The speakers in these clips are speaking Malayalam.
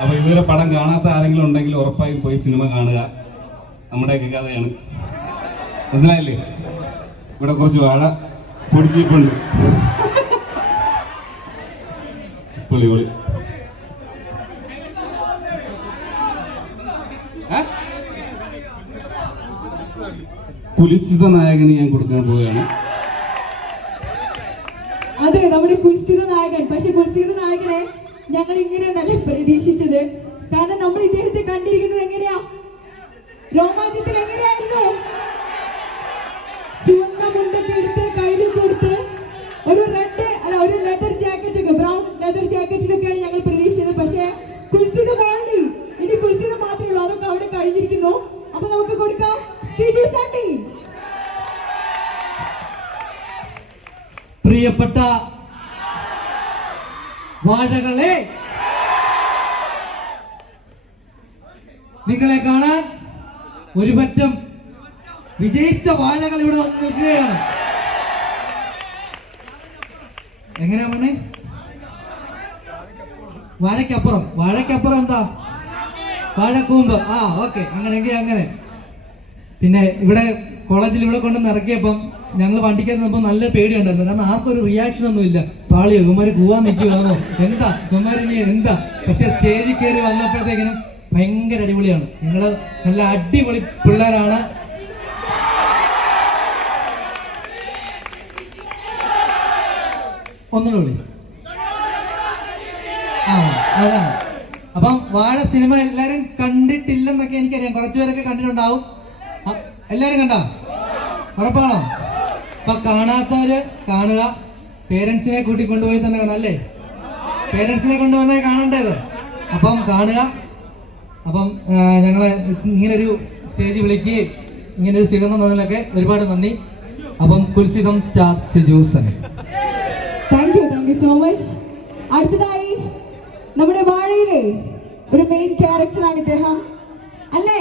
അപ്പൊ ഇതുവരെ പടം കാണാത്ത ആരെങ്കിലും ഉണ്ടെങ്കിൽ ഉറപ്പായും പോയി സിനിമ കാണുക. നമ്മുടെയൊക്കെ കഥയാണ് മനസ്സിലായില്ലേ? ഇവിടെ കുറച്ച് വാഴ പൊടിച്ചിട്ടുണ്ട്. പൊളി പൊളി? കുലിസിത നായകന് ഞാൻ കൊടുക്കാൻ പോവുകയാണ്. അതെ നമ്മുടെ കുലിസിത നായകൻ. പക്ഷെ കുലിസിത നായകനെ ഞങ്ങൾ ഇങ്ങനെ നല്ല പ്രതീക്ഷിച്ചത്. കാരണം നമ്മൾ ഇദ്ദേഹത്തെ കണ്ടിരിക്കുന്നത് എങ്ങനെയാ? രോമാഞ്ചത്തിൽ എങ്ങനെയായിരുന്നു? ചുവന്ന മുണ്ടൊക്കെ എടുത്ത് കയ്യിൽ കൊടുത്ത് ഒരു റെഡ് അല്ല ഒരു ലെതർ ജാക്കറ്റ് ഒക്കെ ബ്രൗൺ ലെതർ ജാക്കറ്റിലൊക്കെയാണ് ഞങ്ങൾ പ്രതീക്ഷിച്ചത്. പക്ഷേ കുൽസിത മോളി. ഇനി കുൽസിത മാത്രമേ ഉള്ളൂ. അതൊക്കെ അവിടെ കഴിഞ്ഞിരിക്കുന്നു. അപ്പൊ നമുക്ക് കൊടുക്കാം. പ്രിയപ്പെട്ട വാഴകളെ. നിങ്ങളെ കാണാൻ ഒരു പറ്റം വിജയിച്ച വാഴകൾ ഇവിടെ വന്ന് നിൽക്കുകയാണ് എങ്ങനെയാ മോനെ? വാഴയ്ക്കപ്പുറം. വാഴയ്ക്കപ്പുറം എന്താ? വാഴക്കൂമ്പ്. ആ ഓക്കെ. അങ്ങനെയെങ്കിൽ അങ്ങനെ. പിന്നെ ഇവിടെ കോളേജിൽ ഇവിടെ കൊണ്ടുവന്ന് ഇറക്കിയപ്പം ഞങ്ങൾ വണ്ടിക്കകത്ത് നിന്നപ്പോൾ നല്ല പേടിയുണ്ടായിരുന്നു. കാരണം ആർക്കും ഒരു റിയാക്ഷൻ ഒന്നും ഇല്ല. പാളിയോ ഇവന്മാര് പോവാൻ നിൽക്കുകയാണോ എന്താ? ഇവന്മാര് ഇനി എന്താ? പക്ഷെ സ്റ്റേജിൽ കയറി വന്നപ്പോഴത്തേക്കിനും ഭയങ്കര അടിപൊളിയാണ്. നിങ്ങൾ നല്ല അടിപൊളി പിള്ളേരാണ്. ഒന്നുകൂടി ആ അതാണ്. അപ്പം വാഴ സിനിമ എല്ലാരും കണ്ടിട്ടില്ലെന്നൊക്കെ എനിക്കറിയാം. കുറച്ചുപേരൊക്കെ കണ്ടിട്ടുണ്ടാവും. എല്ലാരും കണ്ടോ? ഉറപ്പാണോ? അപ്പൊ കാണാത്തവര് കാണുക. പേരൻസിനെ കൂട്ടി കൊണ്ടുപോയി തന്നെ കാണാം അല്ലേ? പേരൻസിനെ കൊണ്ടുവന്നേ കാണണ്ടേത്. അപ്പം കാണുക. അപ്പം ഞങ്ങളെ ഇങ്ങനൊരു സ്റ്റേജ് വിളിക്കുകയും ഇങ്ങനൊരു സ്വീകരണം തന്നതിലൊക്കെ ഒരുപാട് നന്ദി. അപ്പം കുൽസിതം സ്റ്റാർ സിജു സോ മച്ച് അടുത്തതായി നമ്മുടെ വാഴയിലെ ഒരു മെയിൻ ക്യാരക്ടറാണ് ഇദ്ദേഹം. അല്ലേ?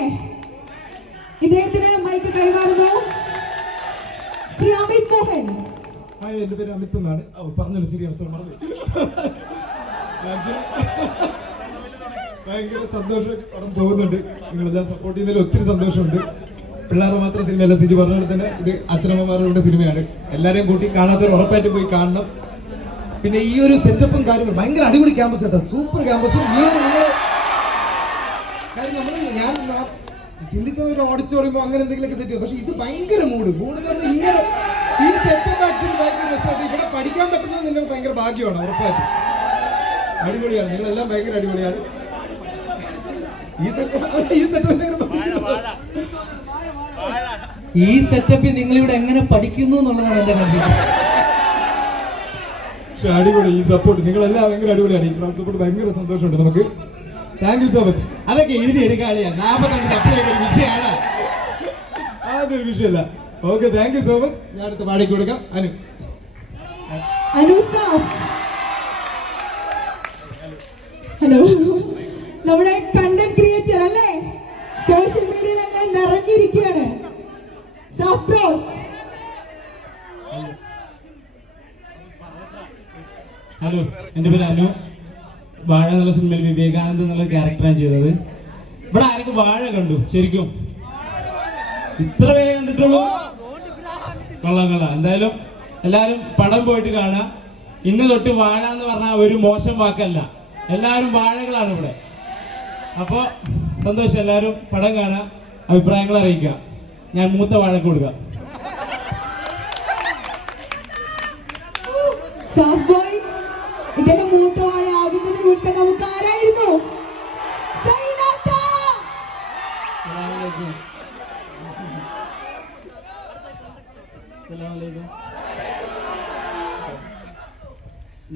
ഇദ്ദേഹത്തിന് മൈക്ക് കൈമാറുന്നു. ശ്രീ ഹായ് എന്റെ പേര് അമിത് എന്നാണ്. പറഞ്ഞല്ലോ ശരിയാണ് സോറി മറന്നു ഭയങ്കര സന്തോഷം പടം പോകുന്നുണ്ട്. നിങ്ങളെല്ലാം സപ്പോർട്ട് ചെയ്യുന്നതിൽ ഒത്തിരി സന്തോഷമുണ്ട്. പിള്ളേർ മാത്രം സിനിമയല്ല സിജി പറഞ്ഞ പോലെ തന്നെ ഇത് അച്ഛനമ്മമാരുടെ സിനിമയാണ്. എല്ലാവരെയും കൂട്ടി കാണാത്തവർ ഉറപ്പായിട്ട് പോയി കാണണം. പിന്നെ ഈ ഒരു സെറ്റപ്പും കാര്യങ്ങളും ഭയങ്കര അടിപൊളി ക്യാമ്പസ് കേട്ടോ. സൂപ്പർ ക്യാമ്പസ് ഈ നമ്മൾ ഞാൻ ചിന്തിച്ചത് ഒരു ഓഡിറ്റോറിയം അങ്ങനെ എന്തെങ്കിലുമൊക്കെ സെറ്റ് ചെയ്യും പക്ഷെ ഇത് ഭയങ്കര മൂഡ് മൂഡ് എന്ന് പറഞ്ഞാൽ ഇങ്ങനെ ഈ സെറ്റപ്പ് ആക്ച്വലി ഭയങ്കര രസമാണ്. ഇവിടെ പഠിക്കാൻ പറ്റുന്നത് നിങ്ങൾ ഭയങ്കര ഭാഗ്യമാണ് ഉറപ്പായിട്ടും. അടിപൊളിയാണ്. നിങ്ങളെല്ലാം ഭയങ്കര അടിപൊളിയാണ്. ഈ സെറ്റപ്പ് ഈ സെറ്റപ്പ് ഈ സെറ്റപ്പിൽ നിങ്ങൾ ഇവിടെ എങ്ങനെ പഠിക്കുന്നു എന്നുള്ളതാണ് എന്റെ കണ്ടിട്ട് പക്ഷെ അടിപൊളി ഈ സപ്പോർട്ട് നിങ്ങളെല്ലാം ഭയങ്കര അടിപൊളിയാണ്. ഈ സപ്പോർട്ട് ഭയങ്കര സന്തോഷമുണ്ട് നമുക്ക്. താങ്ക് യു സോ മച്ച് അതൊക്കെ എഴുതി എടുക്കാളിയാ നാപ്പത്തിരണ്ട് സപ്ലൈ ഒരു വിഷയമാണ്. അതൊരു വിഷയമല്ല. Okay thank you so much ഞാൻ അടുത്ത പാടിക്ക് കൊടുക്കാം. അനു. ഹലോ നമ്മുടെ കണ്ടന്റ് ക്രിയേറ്റർ അല്ലേ? സോഷ്യൽ മീഡിയയിലെല്ലാം നിറഞ്ഞിരിക്കുകയാണ്. സഫ്രോസ് ഹലോ എന്റെ പേര് അനു. വാഴ എന്നുള്ള സിനിമയിൽ വിവേകാനന്ദ് എന്നുള്ള ക്യാരക്ടറാണ് ചെയ്തത്. ഇവിടെ ആരൊക്കെ വാഴ കണ്ടു? ശരിക്കും. ഇത്ര പേരെ കണ്ടിട്ടുള്ളൂ? കൊള്ളാം കൊള്ളാം. എന്തായാലും എല്ലാരും പടം പോയിട്ട് കാണാം. ഇന്ന് തൊട്ട് വാഴ എന്ന് പറഞ്ഞാൽ ഒരു മോശം വാക്കല്ല. എല്ലാരും വാഴകളാണ് ഇവിടെ. അപ്പോൾ സന്തോഷം എല്ലാരും പടം കാണാം അഭിപ്രായങ്ങൾ അറിയിക്കുക ഞാൻ മൂത്ത വാഴക്ക് കൊടുക്കാം.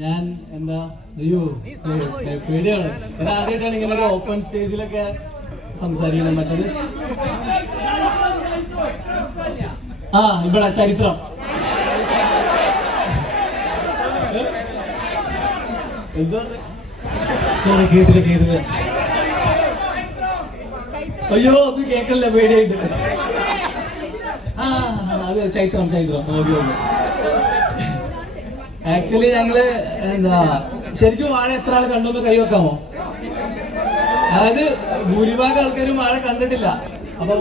ഞാൻ എന്താ അയ്യോ പേടിയാണ്. ഇത് ആദ്യമായിട്ടാണ് ഇങ്ങനെ ഒരു ഓപ്പൺ സ്റ്റേജിലൊക്കെ സംസാരിക്കണം മറ്റത്? ആ ഇവിടെ ചരിത്രം. എന്താ കേട്ടില്ല കേട്ടില്ല. അയ്യോ അത് കേക്കല്ല പേടിയായിട്ട്. ആ അത് Chaithram Chaithram okay okay. Actually ഞങ്ങൾ എന്താ ശരിക്കും വാഴ എത്ര ആൾ കണ്ടു കൈവെക്കാമോ? അതായത് ഭൂരിഭാഗം ആൾക്കാരും വാഴ കണ്ടിട്ടില്ല.